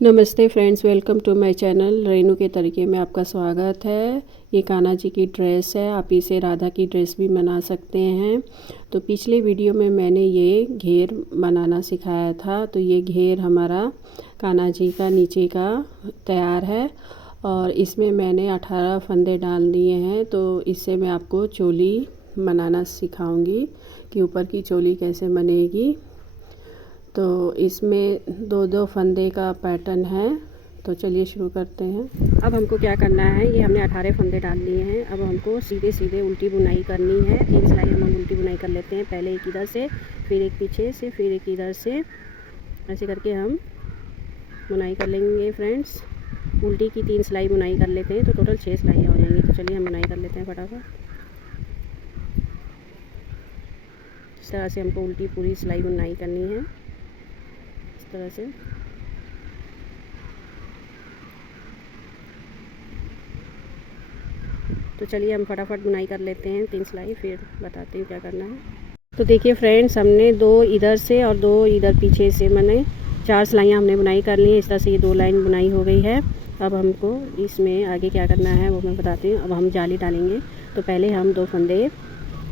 नमस्ते friends, welcome to my channel. Renu के तरीके में आपका स्वागत है। ये कान्हा जी की ड्रेस है, आप इसे राधा की ड्रेस भी बना सकते हैं। तो पिछले वीडियो में मैंने ये घेर बनाना सिखाया था। तो ये घेर हमारा कान्हा जी का नीचे का तैयार है और इसमें मैंने 18 फंदे डाल दिए हैं। तो इससे मैं आपको चोली बनाना सिखाऊंगी कि ऊपर की चोली कैसे बनेगी। तो इसमें दो दो फंदे का पैटर्न है। तो चलिए शुरू करते हैं। अब हमको क्या करना है, ये हमने 18 फंदे डाल लिए हैं। अब हमको सीधे सीधे उल्टी बुनाई करनी है। 3 सिलाई हम उल्टी बुनाई कर लेते हैं। पहले एक इधर से, फिर एक पीछे से, फिर एक इधर से, ऐसे करके हम बुनाई कर लेंगे फ्रेंड्स। उल्टी की 3 सिलाई बुनाई कर लेते हैं तो टोटल 6 सिलाइयाँ हो जाएंगी। तो चलिए हम बुनाई कर लेते हैं फटाफट। इस तरह से हमको उल्टी पूरी सिलाई बुनाई करनी है, इस तरह से। तो चलिए हम फटाफट बुनाई कर लेते हैं 3 सिलाई, फिर बताते हैं क्या करना है। तो देखिए फ्रेंड्स, हमने 2 इधर से और 2 इधर पीछे से, मैंने 4 सिलाइयाँ हमने बुनाई कर ली हैं। इस तरह से ये 2 लाइन बुनाई हो गई है। अब हमको इसमें आगे क्या करना है वो मैं बताती हूँ। अब हम जाली डालेंगे। तो पहले हम 2 फंदे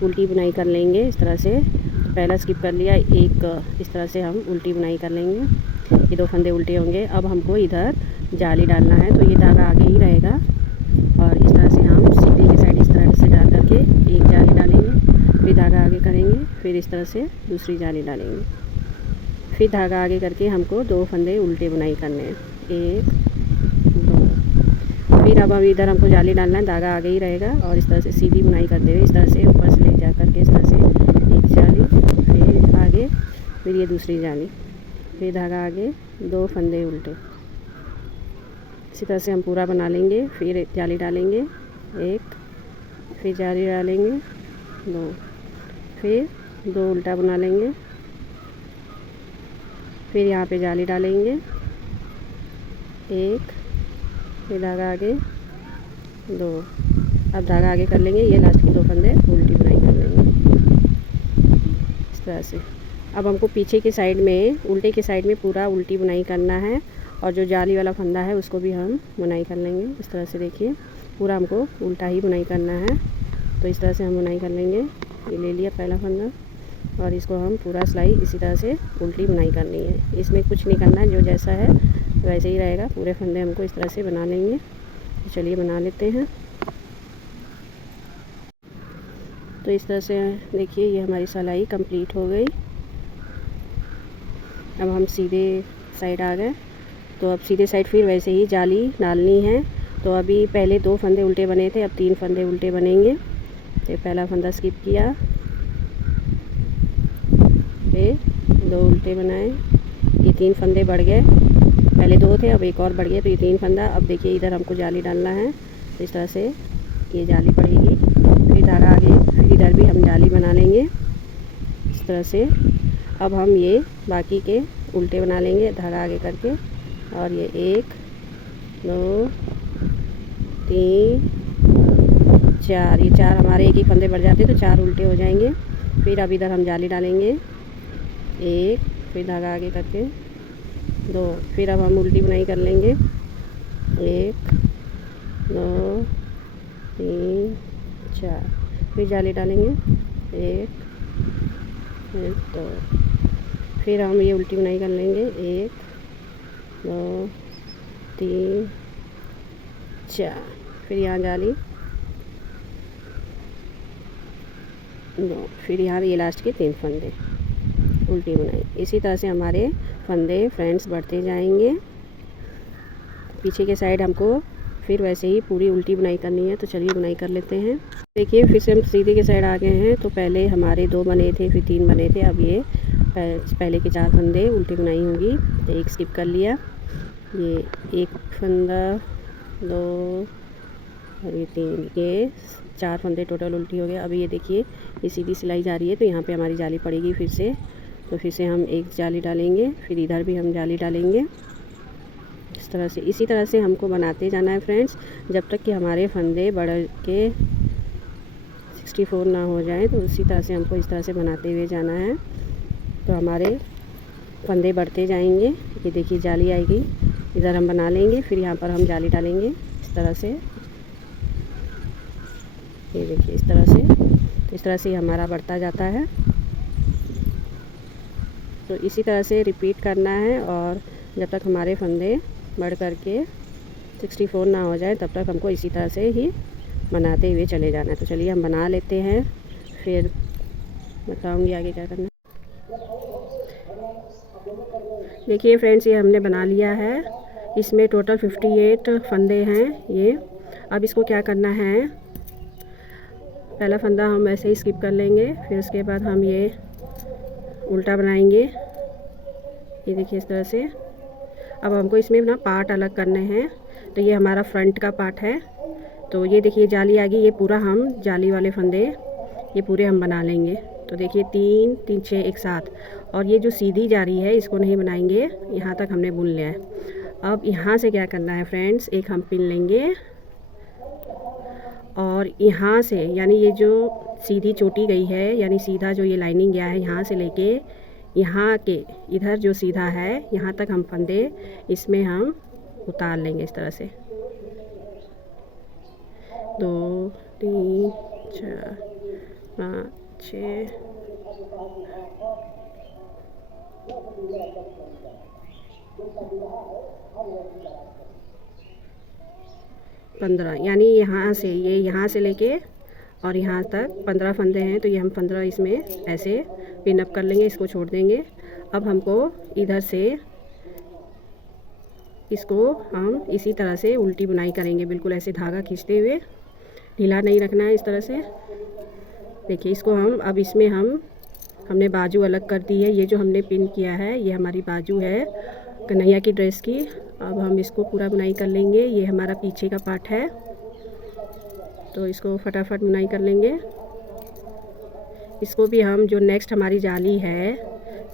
उल्टी बुनाई कर लेंगे इस तरह से। तो पहला स्किप कर लिया, एक इस तरह से हम उल्टी बुनाई कर लेंगे। ये 2 फंदे उल्टे होंगे। अब हमको इधर जाली डालना है। तो ये धागा आगे ही रहेगा और इस तरह से हम सीधे की साइड इस तरह से डाल करके एक जाली डालेंगे, फिर धागा आगे करेंगे, फिर इस तरह से दूसरी जाली डालेंगे, फिर धागा आगे करके हमको 2 फंदे उल्टे बुनाई करने हैं, 1 2। फिर अब इधर हमको जाली डालना है, धागा आगे ही रहेगा और इस तरह से सीधी बुनाई करते हुए इस तरह से ऊपर से ले जा करके इस तरह से एक जाली, फिर आगे, फिर ये दूसरी जाली, फिर धागा आगे, 2 फंदे उल्टे। इसी तरह से हम पूरा बना लेंगे। फिर एक जाली डालेंगे, 1, फिर जाली डालेंगे, 2, फिर 2 उल्टा बना लेंगे, फिर यहाँ पे जाली डालेंगे, 1, फिर धागा आगे, 2। अब धागा आगे कर लेंगे, ये लास्ट की 2 फंदे उल्टी बुनाई कर लेंगे इस तरह से। अब हमको पीछे की साइड में, उल्टे की साइड में पूरा उल्टी बुनाई करना है और जो जाली वाला फंदा है उसको भी हम बुनाई कर लेंगे इस तरह से। देखिए पूरा हमको उल्टा ही बुनाई करना है। तो इस तरह से हम बुनाई कर लेंगे। ये ले लिया पहला फंदा और इसको हम पूरा सिलाई इसी तरह से उल्टी बुनाई करनी है। इसमें कुछ नहीं करना है, जो जैसा है वैसे ही रहेगा। पूरे फंदे हमको इस तरह से बना लेंगे। तो चलिए बना लेते हैं। तो इस तरह से देखिए ये हमारी सिलाई कंप्लीट हो गई। अब हम सीधे साइड आ गए। तो अब सीधे साइड फिर वैसे ही जाली डालनी है। तो अभी पहले 2 फंदे उल्टे बने थे, अब 3 फंदे उल्टे बनेंगे। तो पहला फंदा स्किप किया, फिर 2 उल्टे बनाए, ये 3 फंदे बढ़ गए। पहले 2 थे, अब एक और बढ़ गया, तो ये 3 फंदा। अब देखिए इधर हमको जाली डालना है। तो इस तरह से ये जाली पड़ेगी, फिर धागा आगे, फिर इधर भी हम जाली बना लेंगे इस तरह से। अब हम ये बाकी के उल्टे बना लेंगे धागा आगे करके। और ये 1 2 3 4, ये 4 हमारे एक ही फंदे बढ़ जाते तो 4 उल्टे हो जाएंगे। फिर अब इधर हम जाली डालेंगे, 1, फिर धागा आगे करके, 2, फिर अब हम उल्टी बुनाई कर लेंगे, 1 2 3 4, फिर जाली डालेंगे, 1 2, फिर हम ये उल्टी बुनाई कर लेंगे, 1 2 3 4, फिर यहाँ जाली, 2, फिर यहाँ ये लास्ट के 3 फंदे उल्टी बुनाई। इसी तरह से हमारे फंदे फ्रेंड्स बढ़ते जाएंगे। पीछे के साइड हमको फिर वैसे ही पूरी उल्टी बुनाई करनी है। तो चलिए बुनाई कर लेते हैं। देखिए फिर से हम सीधे के साइड आ गए हैं। तो पहले हमारे 2 बने थे, फिर 3 बने थे। अब ये पहले के 4 फंदे उल्टी बुनाई होंगी। तो एक स्किप कर लिया, ये 1 फंदा, 2 और ये 3, ये 4 फंदे टोटल उल्टी हो गए। अभी ये देखिए ये सीधी सिलाई जा रही है, तो यहाँ पे हमारी जाली पड़ेगी फिर से। तो फिर से हम एक जाली डालेंगे, फिर इधर भी हम जाली डालेंगे इस तरह से। इसी तरह से हमको बनाते जाना है फ्रेंड्स, जब तक कि हमारे फंदे बढ़ के 64 ना हो जाए। तो उसी तरह से हमको इस तरह से बनाते हुए जाना है। तो हमारे फंदे बढ़ते जाएंगे। ये देखिए जाली आएगी, इधर हम बना लेंगे, फिर यहाँ पर हम जाली डालेंगे इस तरह से। ये देखिए इस तरह से, तो इस तरह से हमारा बढ़ता जाता है। तो इसी तरह से रिपीट करना है, और जब तक हमारे फंदे बढ़ करके 64 ना हो जाए तब तक हमको इसी तरह से ही बनाते हुए चले जाना है। तो चलिए हम बना लेते हैं, फिर बताऊंगी आगे क्या करना है। देखिए फ्रेंड्स, ये हमने बना लिया है। इसमें टोटल 58 फंदे हैं ये। अब इसको क्या करना है, पहला फंदा हम ऐसे ही स्किप कर लेंगे, फिर उसके बाद हम ये उल्टा बनाएंगे। ये देखिए इस तरह से। अब हमको इसमें ना पार्ट अलग करने हैं। तो ये हमारा फ्रंट का पार्ट है। तो ये देखिए जाली आ गई, ये पूरा हम जाली वाले फंदे ये पूरे हम बना लेंगे। तो देखिए 3 3 6 एक साथ, और ये जो सीधी जा रही है इसको नहीं बनाएंगे, यहाँ तक हमने बुन लिया है। अब यहाँ से क्या करना है फ्रेंड्स, एक हम पिन लेंगे, और यहाँ से यानी ये जो सीधी चोटी गई है, यानी सीधा जो ये लाइनिंग गया है, यहाँ से लेके यहाँ के इधर जो सीधा है यहाँ तक हम फंदे इसमें हम उतार लेंगे इस तरह से। 2 3 4 5 6 15, यानी यहाँ से ये यहाँ से लेके और यहाँ तक 15 फंदे हैं। तो ये हम 15 इसमें ऐसे पिन अप कर लेंगे, इसको छोड़ देंगे। अब हमको इधर से इसको हम इसी तरह से उल्टी बुनाई करेंगे, बिल्कुल ऐसे धागा खींचते हुए, ढीला नहीं रखना है इस तरह से। देखिए इसको हम अब इसमें हमने बाजू अलग कर दी है। ये जो हमने पिन किया है ये हमारी बाजू है कन्हैया की ड्रेस की। अब हम इसको पूरा बुनाई कर लेंगे। ये हमारा पीछे का पार्ट है, तो इसको फटाफट बुनाई कर लेंगे। इसको भी हम जो नेक्स्ट हमारी जाली है,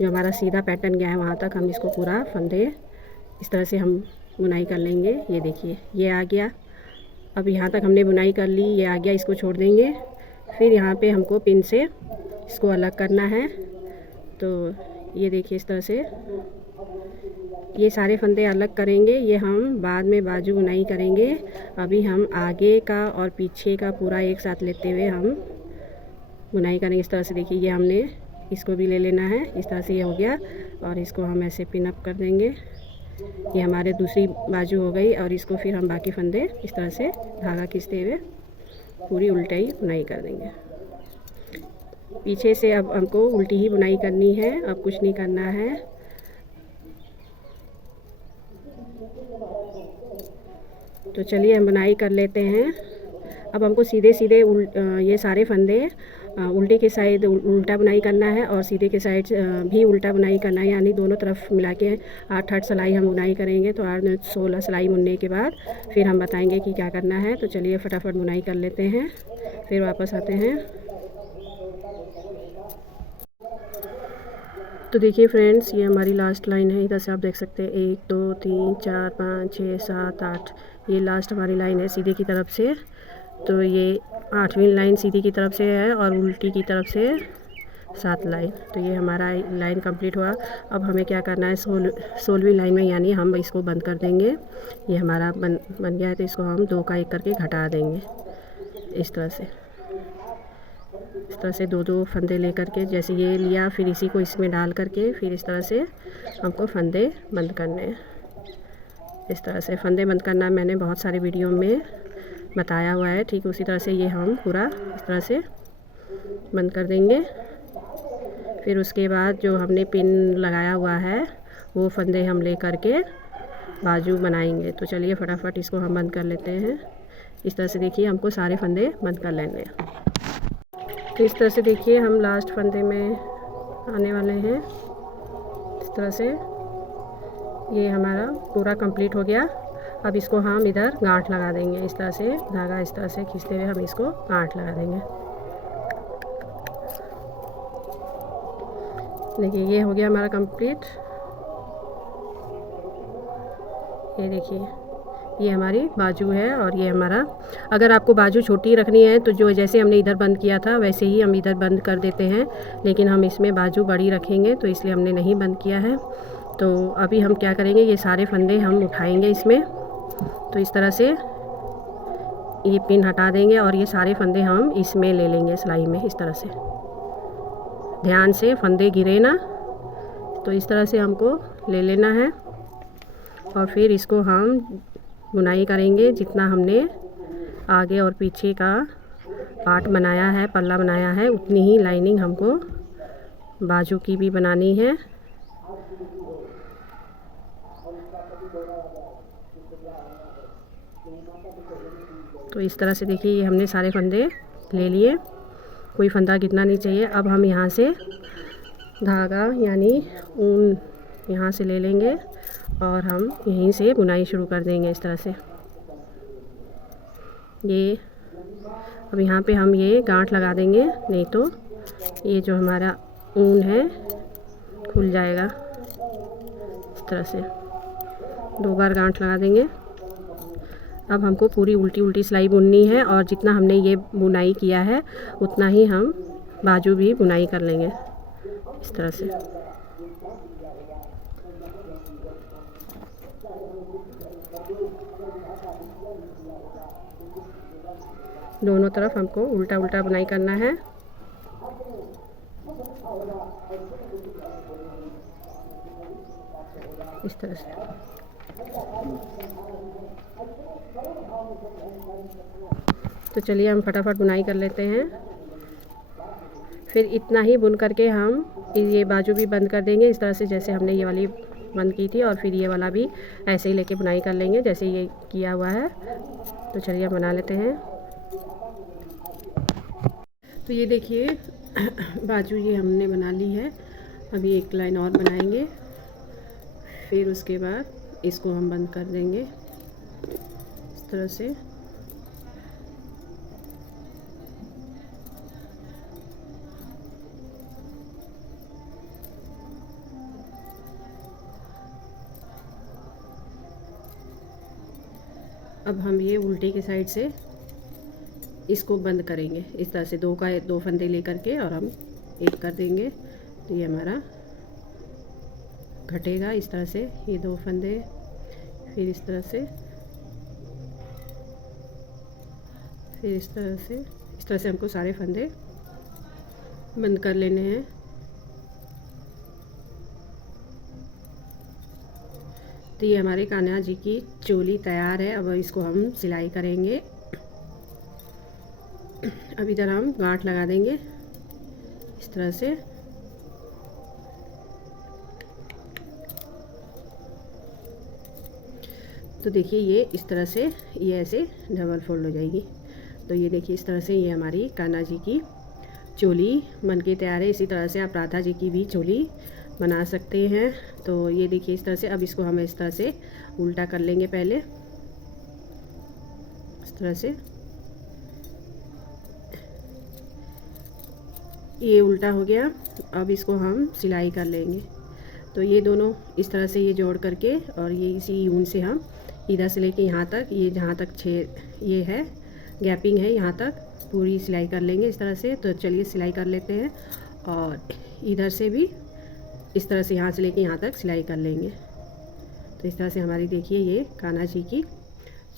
जो हमारा सीधा पैटर्न गया है वहाँ तक हम इसको पूरा फंदे इस तरह से हम बुनाई कर लेंगे। ये देखिए ये आ गया। अब यहाँ तक हमने बुनाई कर ली, ये आ गया, इसको छोड़ देंगे। फिर यहाँ पे हमको पिन से इसको अलग करना है। तो ये देखिए इस तरह से ये सारे फंदे अलग करेंगे, ये हम बाद में बाजू बुनाई करेंगे। अभी हम आगे का और पीछे का पूरा एक साथ लेते हुए हम बुनाई करेंगे इस तरह से। देखिए ये हमने इसको भी ले लेना है, इस तरह से ये हो गया, और इसको हम ऐसे पिन अप कर देंगे। ये हमारे दूसरी बाजू हो गई, और इसको फिर हम बाकी फंदे इस तरह से धागा खींचते हुए पूरी उल्टी बुनाई कर देंगे। पीछे से अब हमको उल्टी ही बुनाई करनी है, अब कुछ नहीं करना है। तो चलिए हम बुनाई कर लेते हैं। अब हमको सीधे सीधे ये सारे फंदे उल्टे के साइड उल्टा बुनाई करना है, और सीधे के साइड भी उल्टा बुनाई करना है, यानी दोनों तरफ मिला के 8 सिलाई हम बुनाई करेंगे। तो 16 सिलाई बुनने के बाद फिर हम बताएंगे कि क्या करना है। तो चलिए फटाफट बुनाई कर लेते हैं, फिर वापस आते हैं। तो देखिए फ्रेंड्स, ये हमारी लास्ट लाइन है। इधर से आप देख सकते हैं 1 2 3 4 5 6 7 8, ये लास्ट हमारी लाइन है सीधे की तरफ से। तो ये 8वीं लाइन सीधी की तरफ से है, और उल्टी की तरफ से 7 लाइन। तो ये हमारा लाइन कंप्लीट हुआ। अब हमें क्या करना है, 16वीं लाइन में यानी हम इसको बंद कर देंगे। ये हमारा बन गया है। तो इसको हम 2 का 1 करके घटा देंगे इस तरह से। इस तरह से 2 फंदे ले करके, जैसे ये लिया, फिर इसी को इसमें डाल करके फिर इस तरह से हमको फंदे बंद करने हैं। इस तरह से फंदे बंद करना मैंने बहुत सारे वीडियो में बताया हुआ है। ठीक उसी तरह से ये हम पूरा इस तरह से बंद कर देंगे। फिर उसके बाद जो हमने पिन लगाया हुआ है वो फंदे हम ले करके बाजू बनाएंगे। तो चलिए फटाफट इसको हम बंद कर लेते हैं। इस तरह से देखिए हमको सारे फंदे बंद कर लेने हैं। तो इस तरह से देखिए हम लास्ट फंदे में आने वाले हैं। इस तरह से ये हमारा पूरा कंप्लीट हो गया। अब इसको हम इधर गांठ लगा देंगे। इस तरह से धागा इस तरह से खींचते हुए हम इसको गांठ लगा देंगे। देखिए ये हो गया हमारा कंप्लीट। ये देखिए ये हमारी बाजू है, और ये हमारा, अगर आपको बाजू छोटी रखनी है तो जो जैसे हमने इधर बंद किया था वैसे ही हम इधर बंद कर देते हैं, लेकिन हम इसमें बाजू बड़ी रखेंगे तो इसलिए हमने नहीं बंद किया है। तो अभी हम क्या करेंगे, ये सारे फंदे हम उठाएंगे इसमें। तो इस तरह से ये पिन हटा देंगे और ये सारे फंदे हम इसमें ले लेंगे सिलाई में। इस तरह से ध्यान से फंदे गिरे ना, तो इस तरह से हमको ले लेना है। और फिर इसको हम बुनाई करेंगे। जितना हमने आगे और पीछे का पार्ट बनाया है, पल्ला बनाया है, उतनी ही लाइनिंग हमको बाजू की भी बनानी है। तो इस तरह से देखिए, ये हमने सारे फंदे ले लिए, कोई फंदा गिरना नहीं चाहिए। अब हम यहाँ से धागा यानी ऊन यहाँ से ले लेंगे और हम यहीं से बुनाई शुरू कर देंगे इस तरह से। ये अब यहाँ पे हम ये गांठ लगा देंगे, नहीं तो ये जो हमारा ऊन है खुल जाएगा। इस तरह से 2 बार गांठ लगा देंगे। अब हमको पूरी उल्टी उल्टी सिलाई बुननी है और जितना हमने ये बुनाई किया है उतना ही हम बाजू भी बुनाई कर लेंगे इस तरह से। दोनों तरफ हमको उल्टा उल्टा बुनाई करना है। इस तरह से तो चलिए हम फटाफट बुनाई कर लेते हैं। फिर इतना ही बुन करके हम ये बाजू भी बंद कर देंगे इस तरह से, जैसे हमने ये वाली बंद की थी। और फिर ये वाला भी ऐसे ही लेके बुनाई कर लेंगे जैसे ये किया हुआ है। तो चलिए बना लेते हैं। तो ये देखिए बाजू ये हमने बना ली है। अभी एक लाइन और बनाएंगे, फिर उसके बाद इसको हम बंद कर देंगे इस तरह से। अब हम ये उल्टे की साइड से इसको बंद करेंगे इस तरह से, 2 फंदे लेकर के और हम एक कर देंगे। तो ये हमारा घटेगा इस तरह से, ये 2 फंदे, फिर इस तरह से, फिर इस तरह से हमको सारे फंदे बंद कर लेने हैं। तो ये हमारे कान्हा जी की चोली तैयार है। अब इसको हम सिलाई करेंगे। अब इधर हम गांठ लगा देंगे इस तरह से। तो देखिए ये इस तरह से ये ऐसे डबल फोल्ड हो जाएगी। तो ये देखिए इस तरह से ये हमारी कान्हा जी की चोली बन के तैयार है। इसी तरह से आप राधा जी की भी चोली बना सकते हैं। तो ये देखिए इस तरह से। अब इसको हम इस तरह से उल्टा कर लेंगे पहले इस तरह से। ये उल्टा हो गया। अब इसको हम सिलाई कर लेंगे। तो ये दोनों इस तरह से ये जोड़ करके और ये इसी ऊन से हम इधर से लेके यहाँ तक, ये जहाँ तक छेद ये है गैपिंग है, यहाँ तक पूरी सिलाई कर लेंगे इस तरह से। तो चलिए सिलाई कर लेते हैं। और इधर से भी इस तरह से यहाँ से लेके यहाँ तक सिलाई कर लेंगे। तो इस तरह से हमारी देखिए ये कान्हा जी की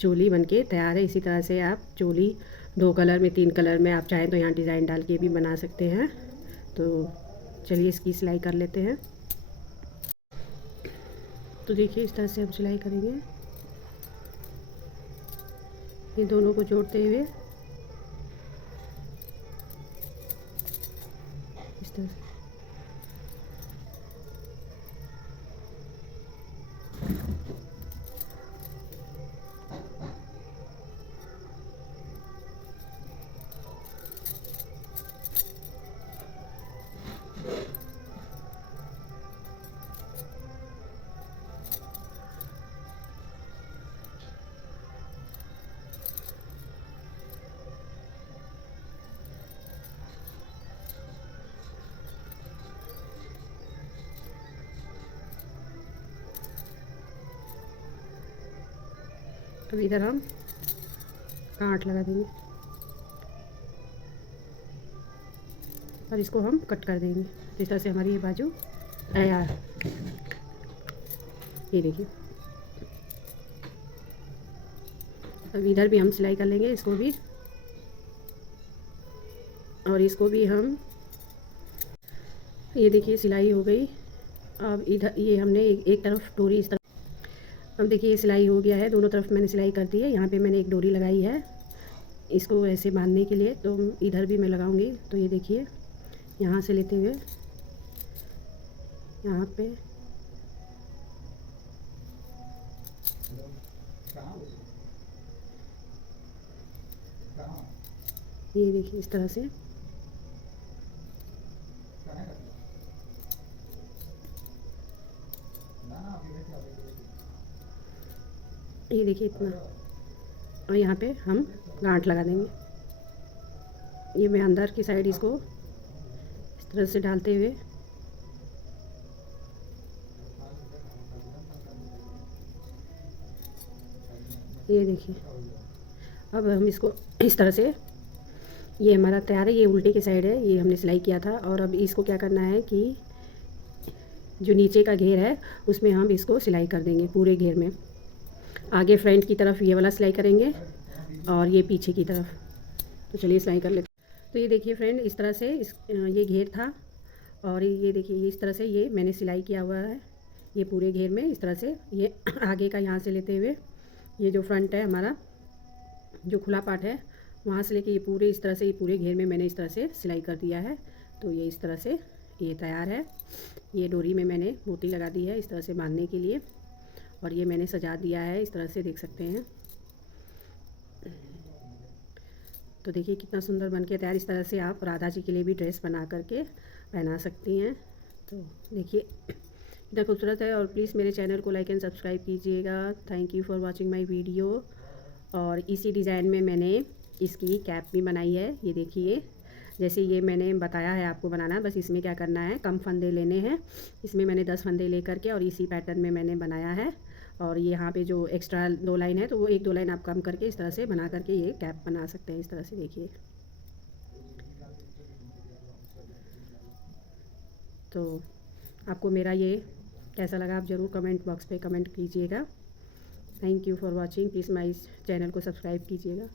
चोली बनके तैयार है। इसी तरह से आप चोली 2 कलर में 3 कलर में आप चाहें तो यहाँ डिज़ाइन डाल के भी बना सकते हैं। तो चलिए इसकी सिलाई कर लेते हैं। तो देखिए इस तरह से हम सिलाई करेंगे, ये दोनों को जोड़ते हुए इस तरह से। अब इधर हम गांठ लगा देंगे और इसको हम कट कर देंगे। इस तरह से हमारी ये बाजू तैयार। ये देखिए। अब इधर भी हम सिलाई कर लेंगे इसको भी, और इसको भी हम, ये देखिए सिलाई हो गई। अब इधर ये हमने एक तरफ डोरी इस तरफ, अब देखिए ये सिलाई हो गया है, दोनों तरफ मैंने सिलाई कर दी है। यहाँ पे मैंने एक डोरी लगाई है इसको ऐसे बांधने के लिए, तो इधर भी मैं लगाऊंगी। तो ये देखिए यहाँ से लेते हुए यहाँ पे, ये देखिए इस तरह से, ये देखिए इतना, और यहाँ पे हम गांठ लगा देंगे। ये मैं अंदर की साइड इसको इस तरह से डालते हुए, ये देखिए। अब हम इसको इस तरह से, ये हमारा तैयार है। ये उल्टे की साइड है, ये हमने सिलाई किया था। और अब इसको क्या करना है कि जो नीचे का घेर है उसमें हम इसको सिलाई कर देंगे पूरे घेर में। आगे फ्रंट की तरफ ये वाला सिलाई करेंगे और ये पीछे की तरफ। तो चलिए सिलाई कर लेते। तो ये देखिए फ्रेंड, इस तरह से ये घेर था, और ये देखिए ये इस तरह से ये मैंने सिलाई किया हुआ है ये पूरे घेर में। इस तरह से ये आगे का यहाँ से लेते हुए, ये जो फ्रंट है हमारा जो खुला पार्ट है वहाँ से लेके ये पूरे इस तरह से, ये पूरे घेर में मैंने इस तरह से सिलाई कर दिया है। तो ये इस तरह से ये तैयार है। ये डोरी में मैंने मोती लगा दी है इस तरह से बांधने के लिए, और ये मैंने सजा दिया है इस तरह से, देख सकते हैं। तो देखिए कितना सुंदर बन के तैयार। इस तरह से आप राधा जी के लिए भी ड्रेस बना करके पहना सकती हैं। तो देखिए कितना खूबसूरत है। और प्लीज़ मेरे चैनल को लाइक एंड सब्सक्राइब कीजिएगा। Thank you for watching my video. और इसी डिज़ाइन में मैंने इसकी कैप भी बनाई है, ये देखिए। जैसे ये मैंने बताया है आपको बनाना, बस इसमें क्या करना है, कम फंदे लेने हैं। इसमें मैंने 10 फंदे लेकर के और इसी पैटर्न में मैंने बनाया है। और ये यहाँ पे जो एक्स्ट्रा 2 लाइन है तो वो 1-2 लाइन आप कम करके इस तरह से बना करके ये कैप बना सकते हैं इस तरह से, देखिए। तो आपको मेरा ये कैसा लगा आप ज़रूर कमेंट बॉक्स पे कमेंट कीजिएगा। Thank you for watching. Please my channel को सब्सक्राइब कीजिएगा।